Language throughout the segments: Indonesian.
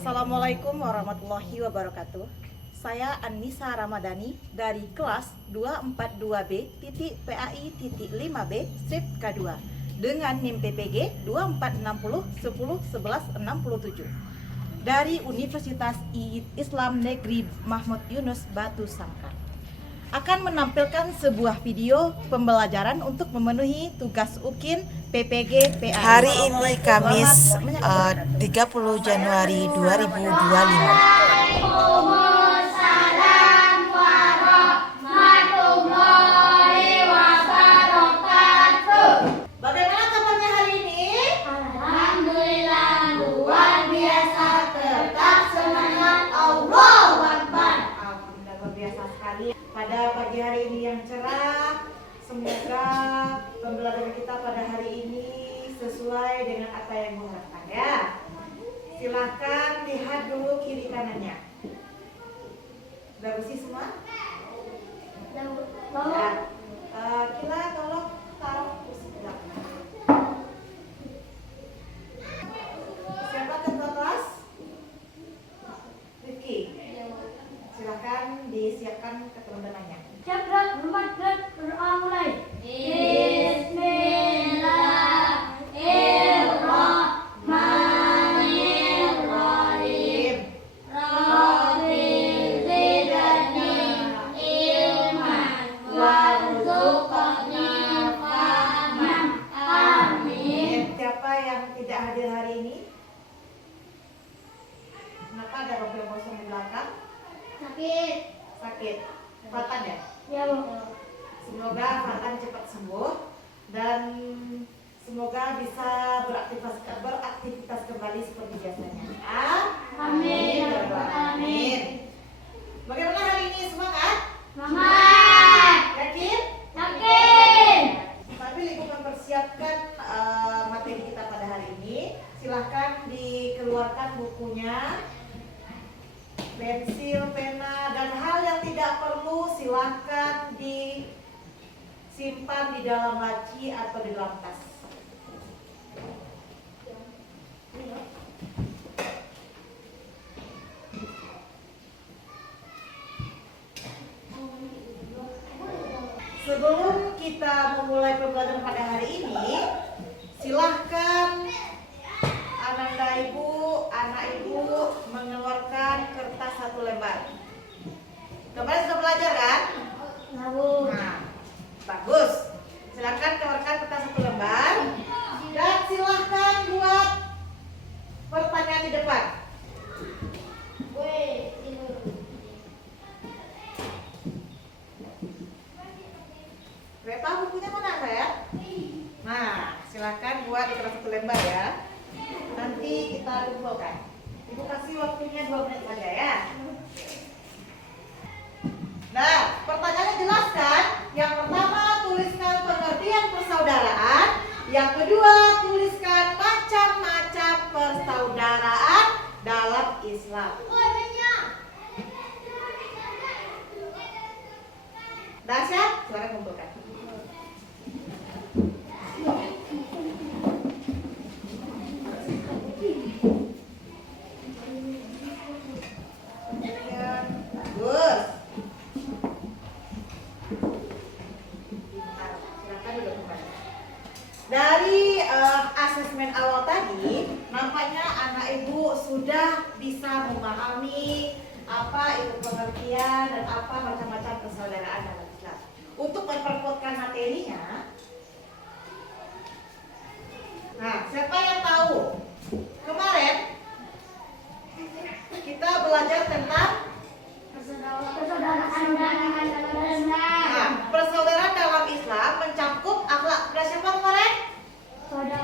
Assalamualaikum warahmatullahi wabarakatuh. Saya Annisa Ramadhani dari kelas 242B.PAI.5B strip K2 dengan NIM PPG 2460101167 dari Universitas Islam Negeri Mahmud Yunus Batu Sangkar. Akan menampilkan sebuah video pembelajaran untuk memenuhi tugas UKIN PPG PAI. Hari ini Kamis 30 Januari 2025. Bagaimana kabarnya hari ini? Alhamdulillah luar biasa, tetap semangat, Allahu Akbar. Alhamdulillah luar biasa sekali. Pada pagi hari ini yang cerah, semoga pembelajaran kita pada hari ini sesuai dengan apa yang diharapkan ya. Silahkan lihat dulu kiri kanannya. Sudah bersih semua? Ya. Kita tolong taruh kursi belakang. Siapa ketua kelas? Rifki. Silakan disiapkan keterangannya. Cakrat rumah berdoa mulai. Bismillahirrahmanirrahim. Rabbi zidni ilman warzuqni fahman. Amin. Siapa yang tidak hadir hari ini? Kenapa ada mobil kosong di belakang? Sakit. Sakit. Fatan ya? Ya, Bu. Semoga Fatan cepat sembuh dan semoga bisa beraktivitas kembali seperti biasanya. Amin. Amin. Bagaimana hari ini, semangat? Semangat. Yakin? Yakin. Sambil Ibu mempersiapkan materi kita pada hari ini, silahkan dikeluarkan bukunya, pensil, pena, dan hal yang tidak perlu silahkan disimpan di dalam laci atau di dalam tas. Sebelum kita memulai pembelajaran pada hari ini, silahkan anak ibu mengeluarkan kertas satu lembar. Kemarin sudah belajar kan? Nah, bagus. Silahkan keluarkan kertas satu lembar dan silahkan buat pertanyaan di depan. Tahu bukunya mana saya? Nah, silahkan buat di kertas satu lembar ya. Nanti kita kumpulkan. Ibu kasih waktunya 2 menit saja ya. Nah, pertanyaannya jelaskan. Yang pertama, tuliskan pengertian persaudaraan. Yang kedua, tuliskan macam-macam persaudaraan dalam Islam. Dah siap? Silakan kumpulkan. Bagus. Silakan duduk kembali. Dari asesmen awal tadi, nampaknya anak ibu sudah bisa memahami apa itu pengertian dan apa macam-macam persaudaraan dalam Islam. Untuk memperkuatkan materinya, nah, siapa yang tahu? Kemarin kita belajar tentang persaudaraan dalam Islam mencakup akhlak kepada siapa kemarin? Kepada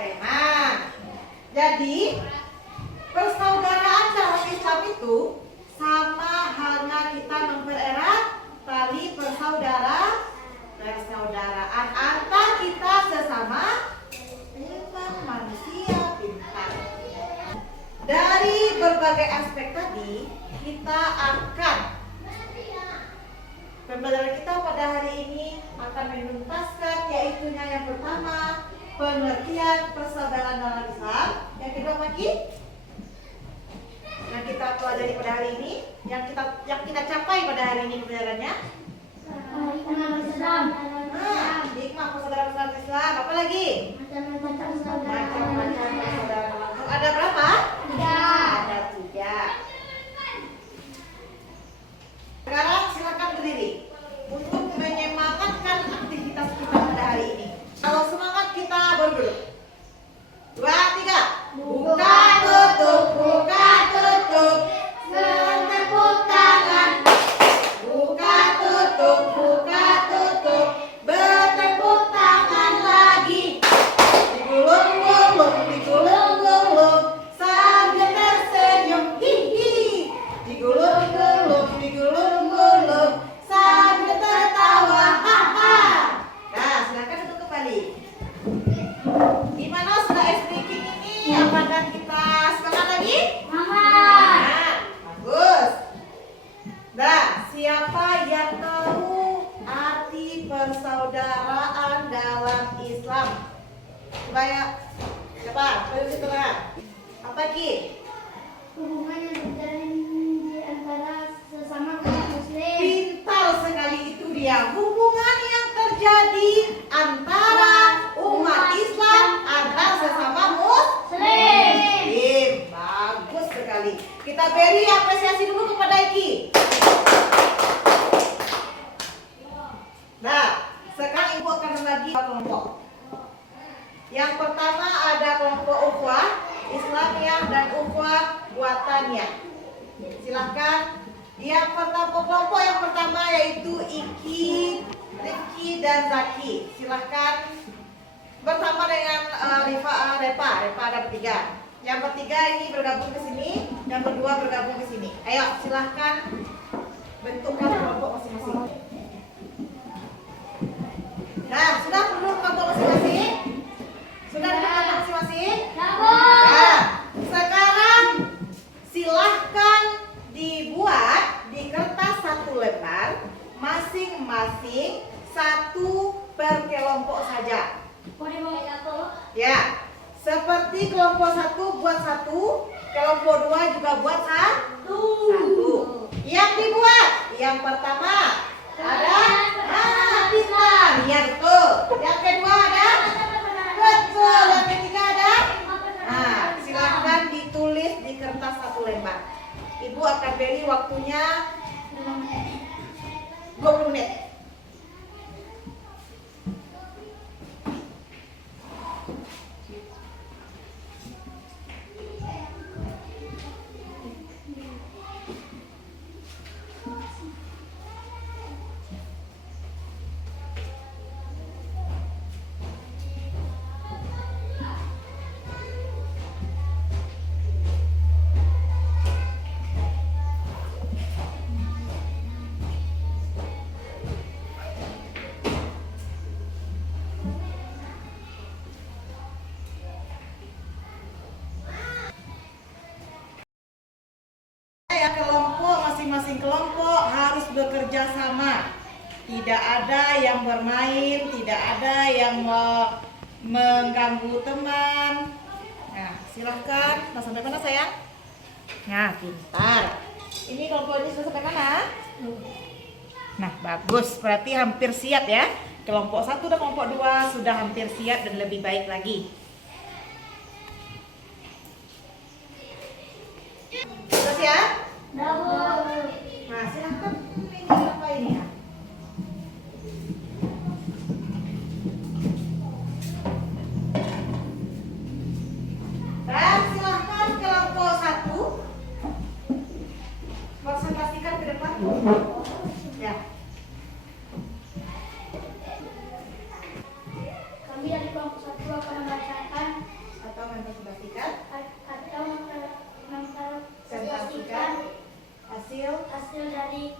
teman. Jadi persaudaraan dalam Islam itu sama halnya kita mempererat tali persaudaraan antar kita sesama manusia pintar. Dari berbagai aspek tadi, kita akan pembelajaran kita pada hari ini akan menuntaskan, yaitunya yang pertama pengertian persaudaraan dalam Islam. Yang kedua lagi yang kita pelajari pada hari ini, yang kita capai pada hari ini pelajarannya. Hikmah persaudaraan dalam Islam. Apa lagi? Macam-macam persaudaraan. Ada berapa? 3. Ada 3. Sekarang silakan berdiri untuk menyemangatkan aktivitas kita pada hari ini. Kalau semangat kita berduduk. 2, 3. Buka tutup, buka tutup. Bertepuk tangan. Buka tutup, buka tutup. Bertepuk tangan lagi. Digulung-gulung, digulung-gulung sambil tersenyum. Hihi. Digulung-gulung, digulung-gulung sambil tertawa. Haha. Nah, silakan duduk kembali. Gimana sudah speaking ini? Apakah kita semangat lagi? Nah, bagus. Nah, siapa yang tahu arti persaudaraan dalam Islam? Coba ya. Siapa? Ayo di tengah. Apa Ki? Hubungan yang terjalin di antara sesama umat muslim. Pintar sekali itu dia. Hubungan yang terjadi antara umat Islam antar sesama muslim. Bagus sekali. Kita beri apresiasi dulu kepada Iki. Nah, sekarang Ibu akan membagi kelompok. Yang pertama ada kelompok ukhuwah Islamiyah dan ukhuwah buataniyah. Silahkan. Yang pertama kelompok yang pertama yaitu Iki, Rifki dan Zaki. Silahkan bersama dengan Repa ada bertiga. Yang bertiga ini bergabung ke sini, yang berdua bergabung ke sini. Ayo silahkan bentukkan kelompok masing-masing. Nah, sudah duduk kelompok masing-masing? Sudah duduk kelompok masing-masing? Nah, sekarang silahkan dibuat di kertas 1 lembar, masing-masing 1 per kelompok saja. Ya, seperti kelompok 1 buat 1, kelompok 2 juga buat 1. Yang dibuat, yang pertama ada, pintar, ya betul. Yang kedua ada, betul. Yang ketiga ada, nah silakan ditulis di kertas 1 lembar. Ibu akan beri waktunya 20 menit. Masing-masing kelompok harus bekerja sama. Tidak ada yang bermain, tidak ada yang mengganggu teman. Nah, silahkan. Nah, sampai mana sayang? Nah, pintar. Ini kelompok ini sudah sampai mana? Nah, bagus. Berarti hampir siap ya. Kelompok 1 dan kelompok 2 sudah hampir siap dan lebih baik lagi. Sudah siap? Nah, silahkan ini apa ini ya? Dan silahkan kelompok 1 konsentrasikan ke depan. Ya. Kami dari kelompok 1 akan membacakan Atau mempresentasikan mempresentasikan hasil hasil dari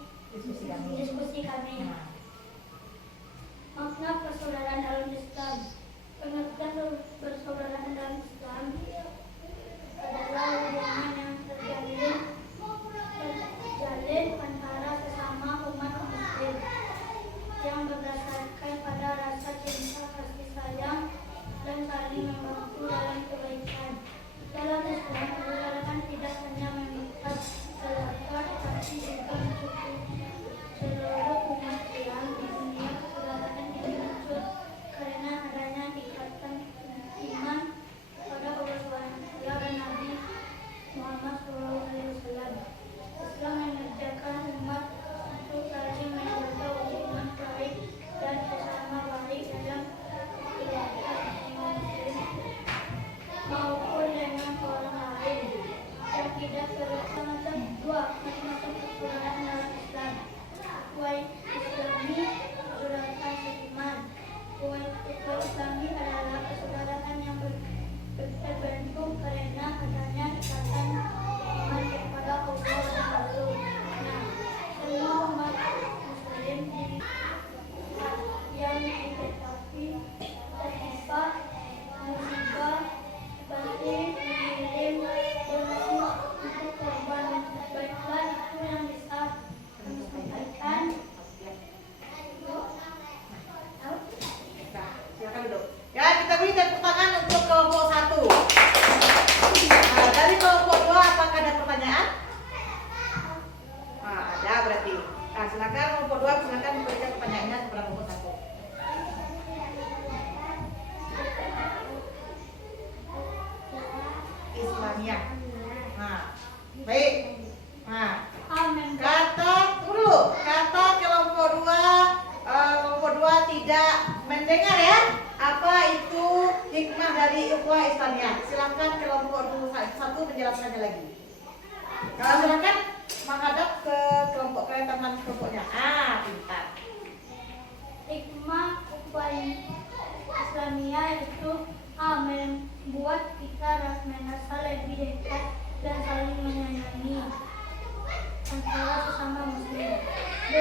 membantu dalam kebaikan. Dalam Islam, persaudaraan tidak hanya mengikat keluarga, tetapi juga mencukupi seluruh umat Islam di dunia. Persaudaraan ini muncul karena adanya ikatan iman kepada Allah SWT dan Nabi Muhammad SAW. Islam mengajarkan umat untuk saling menjaga hubungan baik dan sesama baik dalam keluarga sesama muslim maupun dengan orang lain yang tidak beragama. Macam dua macam-macam persaudaraan dalam Islam. Ukhuwah Islami, persaudaraan seiman. Ukhuwah Islami adalah persaudaraan yang terbentuk karena adanya ikatan iman kepada Allah dan Rasul-Nya. Semua umat muslim yang dihadapi tertimpa musibah pasti mengirim donasi untuk korban. Baiklah, itu yang bisa kami sampaikan. Silakan duduk. Ya, kita beri tepuk tangan untuk kelompok 1. Nah, dari kelompok 2 apakah ada pertanyaan? Nah, ada berarti. Nah, silakan kelompok 2 silakan memberikan pertanyaannya kepada kelompok 1. Islamiyah. Nah, baik. Nah, kata dulu, kata kelompok 2 tidak mendengar ya. Apa itu hikmah dari ukhuwah Islamiyah? Silakan kelompok 1 menjelaskannya lagi. Kalau silakan menghadap ke kelompok kalian teman kelompoknya. Pintar. Hikmah ukhuwah Islamiyah itu membuat kita merasa lebih dekat dan saling menyayangi antara sesama muslim. B.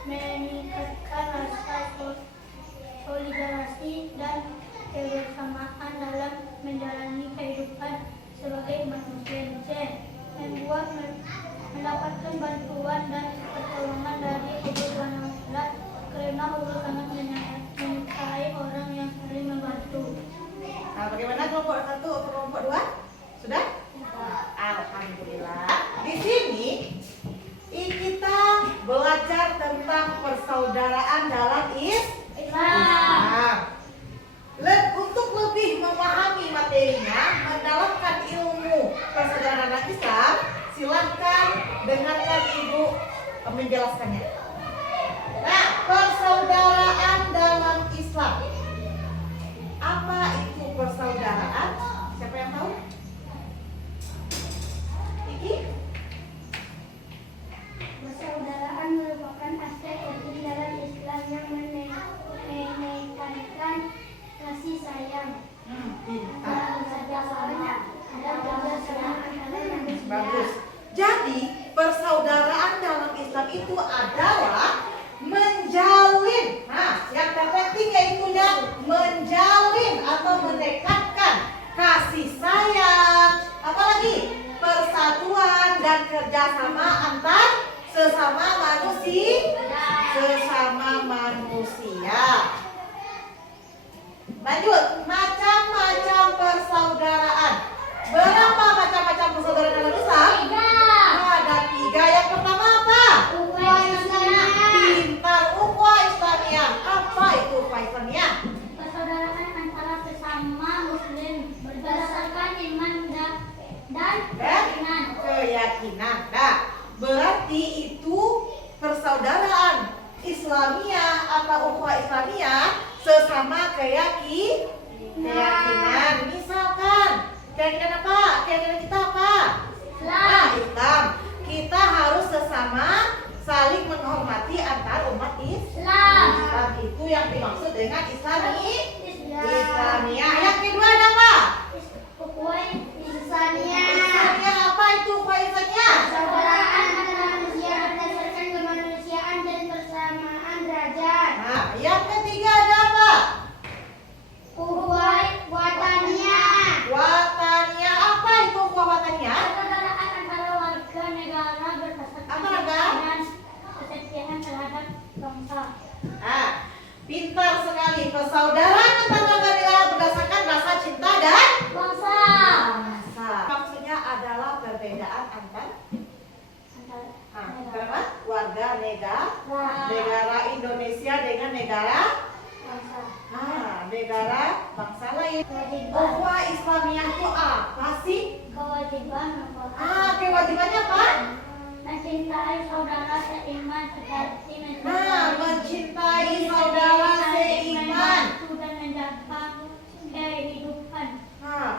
Meningkatkan rasa solidarasi dan kebersamaan dalam menjalani kehidupan sebagai umat muslim. C. Mendapatkan bantuan dan pertolongan dari Allah SWT karena Allah sangat menyukai orang yang saling membantu. Nah, bagaimana kelompok 1 atau kelompok 2? Sudah? Alhamdulillah. Di sini kita belajar tentang persaudaraan dalam Islam. Untuk lebih memahami materinya, mendalamkan ilmu persaudaraan dalam Islam, silahkan dengarkan Ibu menjelaskannya. Nah, persaudaraan dalam Islam. Apa itu persaudaraan? Siapa yang tahu? Iki? Persaudaraan merupakan aspek penting dalam Islam yang menekankan kasih sayang dan kerjasama antara manusia. Bagus. Jadi persaudaraan dalam Islam itu adalah menjalin. Nah, yang terpenting yaitu menjalin atau mendekatkan kasih sayang, apalagi persatuan dan kerjasama antar sesama manusia. Lanjut, macam-macam persaudaraan. Berapa macam-macam persaudaraan dalam Islam? 3. Ada 3. Yang pertama apa? Ukhuwah Islamiyah. Pintar, ukhuwah Islamiyah. Apa itu ukhuwah Islamiyah? Persaudaraan antara sesama muslim berdasarkan iman dan keyakinan. Nah, berarti itu persaudaraan Islamiyah atau ukhuwah Islamiyah sesama keyakinan. Misalkan keyakinan apa? Keyakinan kita apa? Islam. Kita harus sesama saling menghormati antar umat Islam. Itu yang dimaksud dengan Islamiyah. Yang kedua ada apa? Ukhuwah Islamiyah. Islamiyah apa itu ukhuwah Islamiyah? Persaudaraan antara manusia berdasarkan kemanusiaan dan persamaan derajat. Nah, yang ketiga ada apa? Ukhuwah Wataniyah. Wataniyah. Apa itu ukhuwah wataniyah? Persaudaraan antara warga negara berdasarkan Apa, Raga? kesetiaan terhadap bangsa. Pintar sekali. Persaudaraan antar warga negara berdasarkan rasa perbedaan antar antara berapa? Warga negara Indonesia dengan negara negara bangsa lain. Ukhuwah Islamiyah itu apa sih? kewajiban Kewajibannya apa? mencintai saudara seiman seperti mencintai saudara seiman. dan menjaga kehidupan.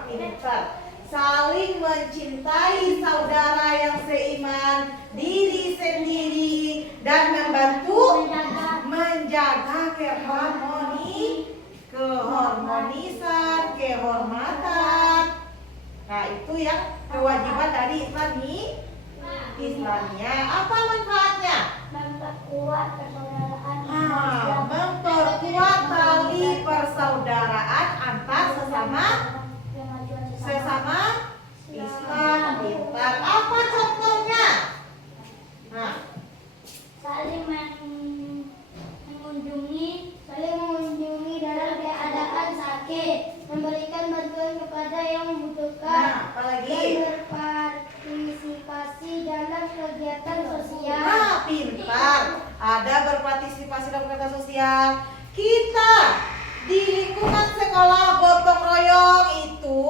Pintar. Saling mencintai saudara yang seiman, diri sendiri, dan membantu menjaga keharmonisan, kehormatan. Nah, itu yang kewajiban dari Islamiyah. Apa manfaatnya? Memperkuat persaudaraan Memperkuat tali persaudaraan antar sesama Islam. Pintar. Apa contohnya? saling mengunjungi dalam keadaan sakit, memberikan bantuan kepada yang membutuhkan, Apalagi? dan berpartisipasi dalam kegiatan sosial. Pintar. Ada berpartisipasi dalam kegiatan sosial. Kita di lingkungan sekolah gotong royong itu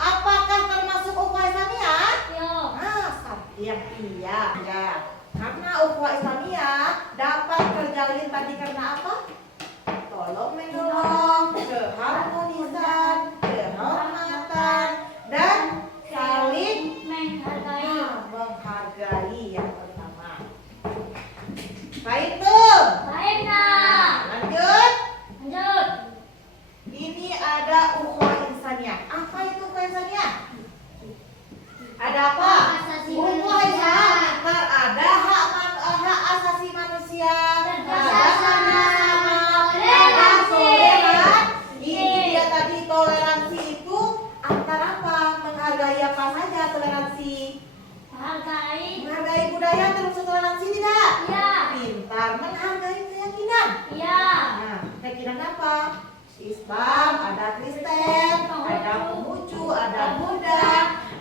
apakah termasuk ukhuwah Islamiyah? Iya. Karena ukhuwah Islamiyah dapat terjalin tadi karena apa? Tolong menolong, keharmonisan, kehormatan, dan saling menghargai yang pertama. Baik tuh. Lanjut. Ini ada ukhuwah insaniyah. Apa itu ukhuwah insaniyah? Ada apa? Ukhuwah insaniyah. Ada hak asasi manusia. Ada sama-sama. Ada toleransi. Ini dia tadi toleransi itu antara apa? Menghargai apa saja toleransi? Menghargai budaya termasuk toleransi tidak? Pintar. Menghargai keyakinan. Keyakinan apa? Islam, ada Kristen, ada Konghucu, ada Buddha.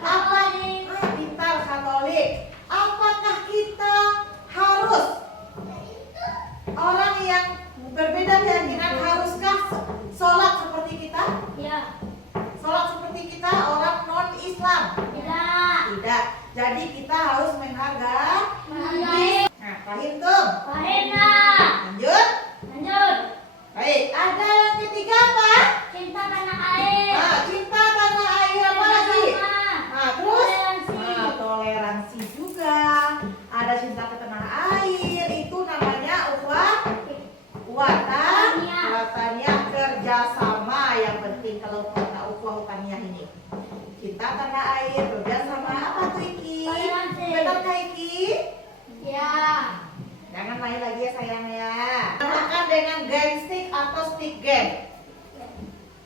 Apa nih? Pintar. Katolik. Apakah kita harus orang yang berbeda keyakinan haruskah sholat seperti kita? Sholat seperti kita orang non Islam? Tidak. Jadi kita harus menghargai. Paham tuh? Lanjut. Baik, ada yang ketiga apa? Cinta tanah air. Cinta tanah air. Apa lagi? Terus? Toleransi. Toleransi juga. Ada cinta ke tanah air. Itu namanya wataniyah, kerjasama yang penting kalau ukhuwah wataniyah ini. Cinta tanah air, kerjasama. Apa tuh Iki? Toleransi. Benarkah Iki? Jangan main lagi ya sayang ya. Namakan dengan game stick atau stick game.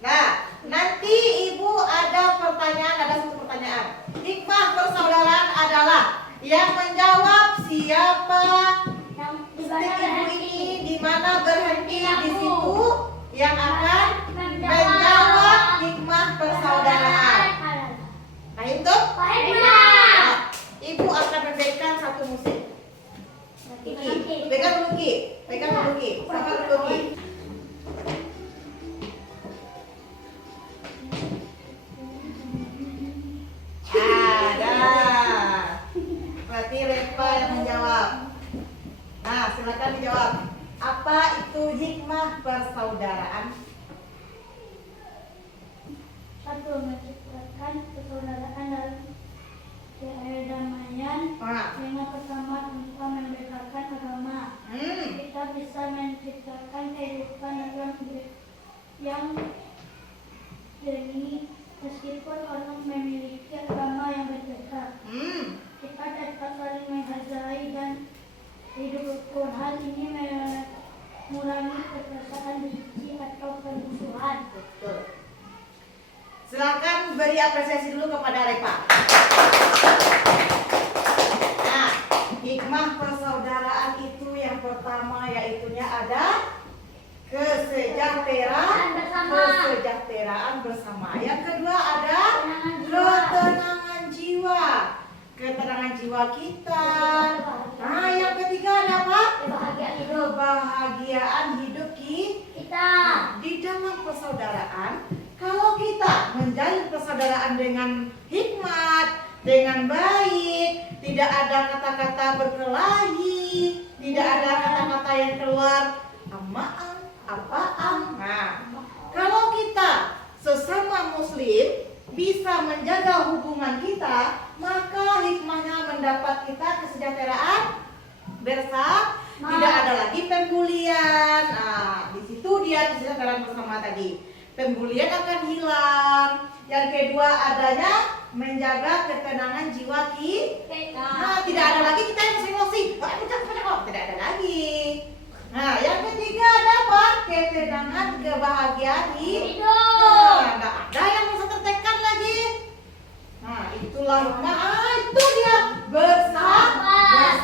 Nah, nanti ibu ada satu pertanyaan. Hikmah persaudaraan adalah yang menjawab siapa stick ibu ini, di mana berhenti di situ yang akan menjawab hikmah persaudaraan. Nah itu, ibu akan memberikan satu musik. Pegang dulu Ki. Sama dulu Ki. Ada. Berarti Repa yang menjawab. Nah, silakan dijawab. Apa itu hikmah persaudaraan? Satu, menciptakan persaudaraan dalam kedamaian. Yang pertama, tanpa membedakan agama. Kita bisa menciptakan kehidupan yang jernih meskipun orang memiliki agama yang berbeda. Kita dapat saling menghargai dan hidup rukun. Hal ini mengurangi perasaan benci atau permusuhan. Betul. Silakan beri apresiasi dulu kepada Repa. Nah, hikmah persaudaraan itu yang pertama yaitunya ada kesejahteraan bersama. Yang kedua ada ketenangan jiwa. ketenangan jiwa kita. Nah, yang ketiga ada apa? Kebahagiaan hidup kita. Di dalam persaudaraan, kalau kita menjalin persaudaraan dengan hikmat, dengan baik, tidak ada kata-kata berkelahi, tidak ada kata-kata yang keluar amaan, apaan. Nah, kalau kita sesama muslim bisa menjaga hubungan kita, maka hikmahnya mendapat kita kesejahteraan bersama. Tidak ada lagi pembulian. Nah, di situ dia kesejahteraan bersama tadi. Pembulian akan hilang. Yang kedua adanya menjaga ketenangan jiwa kita. Nah, tidak ada lagi kita yang emosi. Tidak ada lagi. Nah, yang ketiga ada apa? Ketenangan, kebahagiaan hidup. Nah, nggak ada yang bisa tertekan lagi. Nah, itulah hikmah. Itu dia bersabar.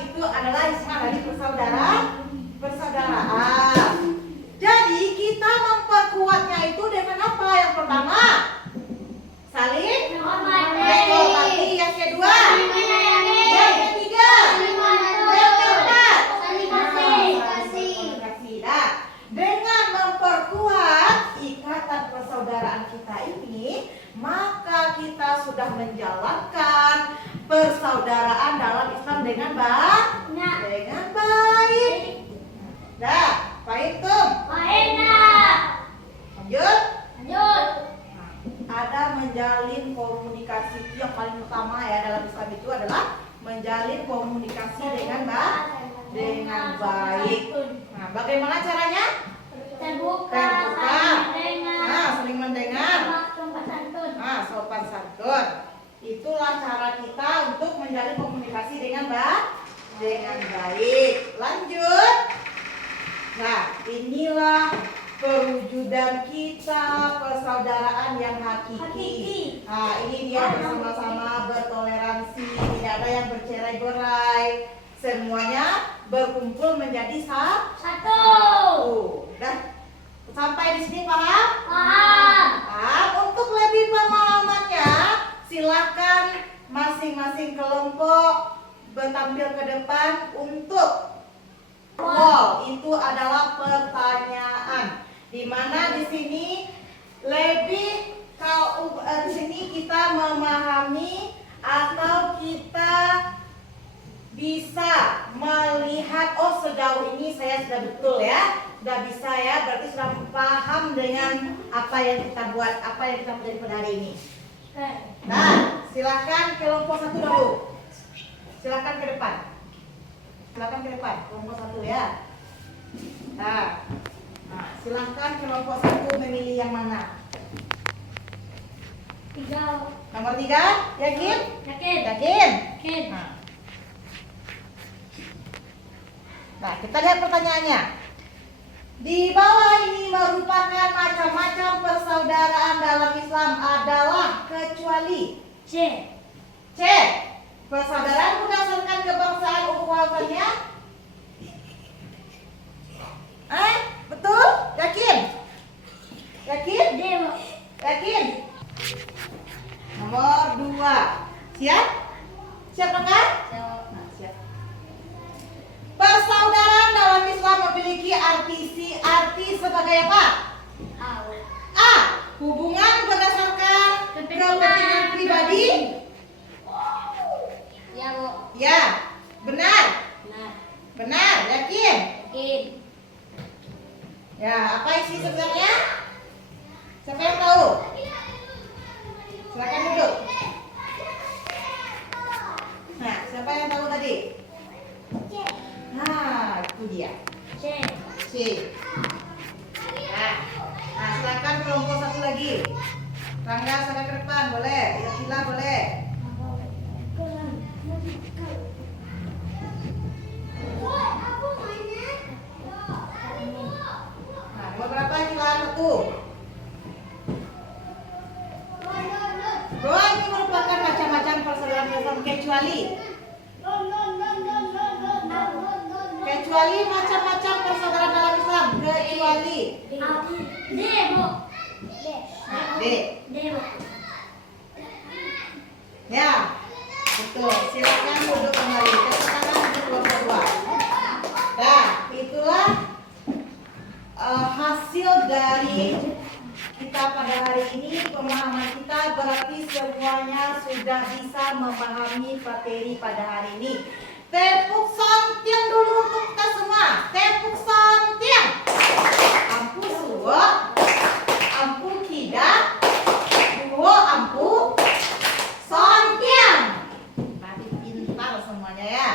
Itu adalah hikmah dari persaudaraan. Jadi kita memperkuatnya itu dengan apa? Yang pertama, saling menghormati. Yang kedua, yang ketiga, yang keempat, saling kasih. Nah, dengan memperkuat ikatan persaudaraan kita ini, maka kita sudah menjalankan persaudaraan dalam Islam dengan baik. Dah, paham? Lanjut. Ada menjalin komunikasi. Itu yang paling utama ya dalam Islam itu adalah menjalin komunikasi dengan baik. Nah, bagaimana caranya? Terbuka. Nah, saling mendengar. Nah, sopan santun. Itulah cara kita untuk menjalin komunikasi dengan baik. Lanjut. Nah, inilah perwujudan kita persaudaraan yang hakiki. Nah, ini dia bersama-sama bertoleransi, tidak ada yang bercerai-berai. Semuanya berkumpul menjadi satu. Dah, sampai di sini paham? Untuk lebih pemahamannya, silakan masing-masing kelompok bertampil ke depan untuk itu adalah pertanyaan. Di mana di sini lebih di sini kita memahami atau kita bisa melihat sejauh ini saya sudah betul ya, sudah bisa ya, berarti sudah paham dengan apa yang kita buat, apa yang kita pelajari pada hari ini. Nah, silakan kelompok satu dulu. Silakan ke depan. Kelompok satu ya. Nah, silakan kelompok satu memilih yang mana? Nomor 3, yakin? Yakin. Nah, kita lihat pertanyaannya. Di bawah ini merupakan macam-macam persaudaraan dalam Islam adalah kecuali C. Persaudaraan berdasarkan kebangsaan ukhuwahnya. Betul? Yakin? Yakin? Nomor 2. Siap? Siap enggak? Nah, siap. Persaudaraan dalam Islam memiliki arti sebagai apa? A. Hubungan berdasarkan kepentingan pribadi. Ya, benar. Yakin? Ya, apa isi sebenarnya? Siapa yang tahu? Silakan duduk. Nah, siapa yang tahu tadi? Nah, itu dia. C. Nah, silakan kelompok satu lagi. Rangga, sana ke depan, boleh. Sila boleh. Nah, nomor berapa Sila? 1. Bahwa ini merupakan macam-macam persaudaraan Islam kecuali macam-macam persaudaraan dalam Islam kecuali D. Ya. ini pemahaman kita berarti semuanya sudah bisa memahami materi pada hari ini. Tepuk sontiang dulu untuk kita semua. Tepuk sontiang. Ampu suwo, ampu kida, duo ampu sontiang. Nanti pintar semuanya ya.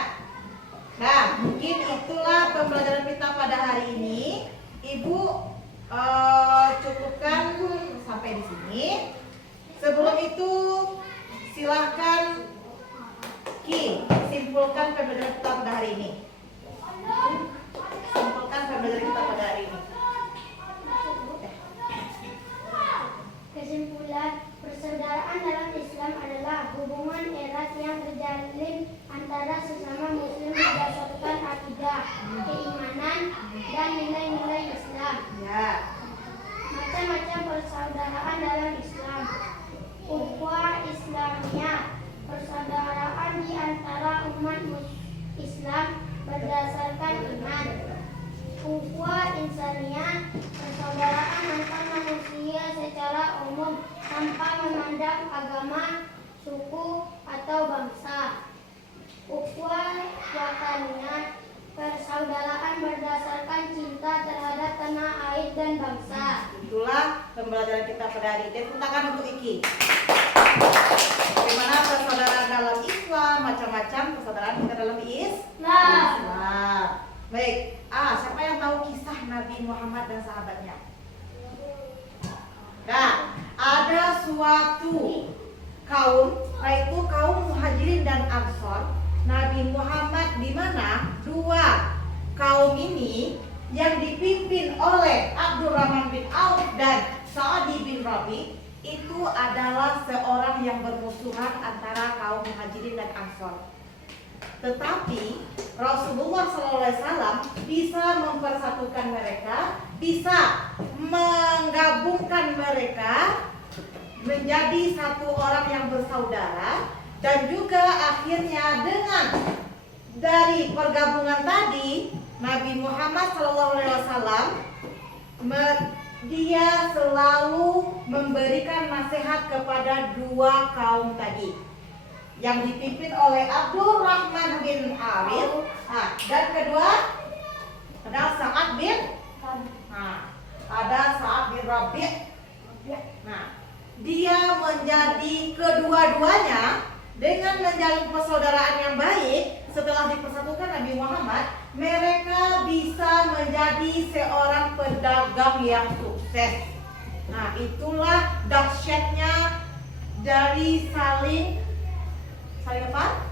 Nah, mungkin itulah pembelajaran kita pada hari ini. Ibu cukupkan sampai di sini. Sebelum itu silahkan Ki, simpulkan pembelajaran kita pada hari ini. Simpulkan pembelajaran kita pada hari ini. Kesimpulan, persaudaraan dalam Islam adalah hubungan erat yang terjalin antara sesama muslim berdasarkan akidah, keimanan, dan nilai-nilai Islam. Ya. Macam-macam persaudaraan dalam Islam. Ukhuwah Islamiyah, persaudaraan di antara umat Islam berdasarkan iman. Ukhuwah Insaniyah, persaudaraan antar manusia secara umum tanpa memandang agama, suku, atau bangsa. Ukhuwah Wataniyah, persaudaraan berdasarkan cinta terhadap tanah air dan bangsa. Itulah pembelajaran kita pada hari ini. Tepuk tangan untuk Iki. Bagaimana persaudaraan dalam Islam, macam-macam persaudaraan kita dalam Islam. Baik, siapa yang tahu kisah Nabi Muhammad dan sahabatnya? Nah, ada suatu kaum, yaitu kaum Muhajirin dan Ansor. Nabi Muhammad di mana dua kaum ini yang dipimpin oleh Abdurrahman bin Auf dan Sa'adi bin Rabi itu adalah seorang yang bermusuhan antara kaum Muhajirin dan Ansor. Tetapi Rasulullah SAW bisa mempersatukan mereka, bisa menggabungkan mereka menjadi satu orang yang bersaudara. Dan juga akhirnya dengan dari pergabungan tadi Nabi Muhammad SAW dia selalu memberikan nasihat kepada dua kaum tadi yang dipimpin oleh Abdurrahman bin Auf. Dan kedua ada Sa'ad bin Rabi'. Dia menjadi kedua-duanya dengan menjalin persaudaraan yang baik. Setelah dipersatukan Nabi Muhammad, mereka bisa menjadi seorang pedagang yang sukses. Nah, itulah dahsyatnya dari saling apa?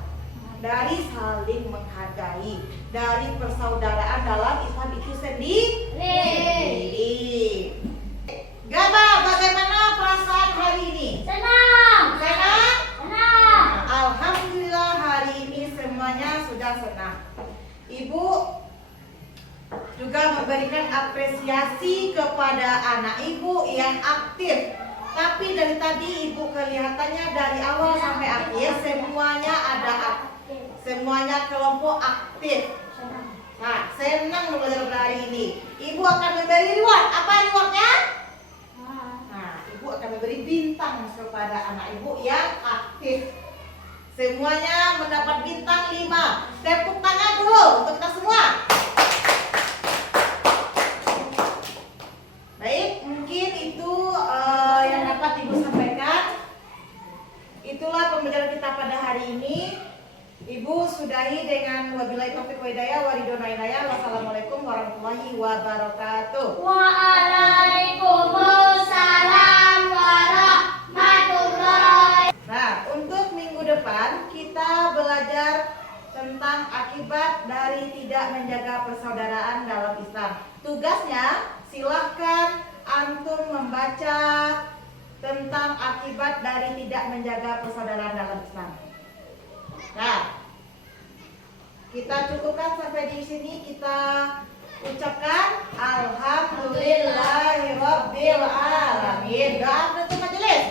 Dari saling menghargai, dari persaudaraan dalam Islam itu sendiri. Gaba, bagaimana perasaan hari ini? Senang. Senang? Senang. Alhamdulillah hari ini semuanya sudah senang. Ibu juga memberikan apresiasi kepada anak ibu yang aktif. Tapi dari tadi ibu kelihatannya dari awal sampai akhir semuanya kelompok aktif. Nah, senang belajar hari ini. Ibu akan memberi reward. Apa rewardnya? Ibu akan memberi bintang kepada anak ibu yang aktif. Semuanya mendapat bintang 5. Tepuk tangan dulu untuk kita semua. Baik, mungkin itu yang dapat ibu sampaikan. Itulah pembelajaran kita pada hari ini. Ibu sudahi dengan wabillahi taufiq wa hidayah wa ridho nainaya. Wassalamualaikum warahmatullahi wabarakatuh. Waalaikumsalam warahmatullahi. Nah, untuk minggu depan kita belajar tentang akibat dari tidak menjaga persaudaraan dalam Islam. Tugasnya silahkan antum membaca tentang akibat dari tidak menjaga persaudaraan dalam Islam. Nah, kita cukupkan sampai di sini. Kita ucapkan alhamdulillahirabbil alamin. Doa penutup majelis.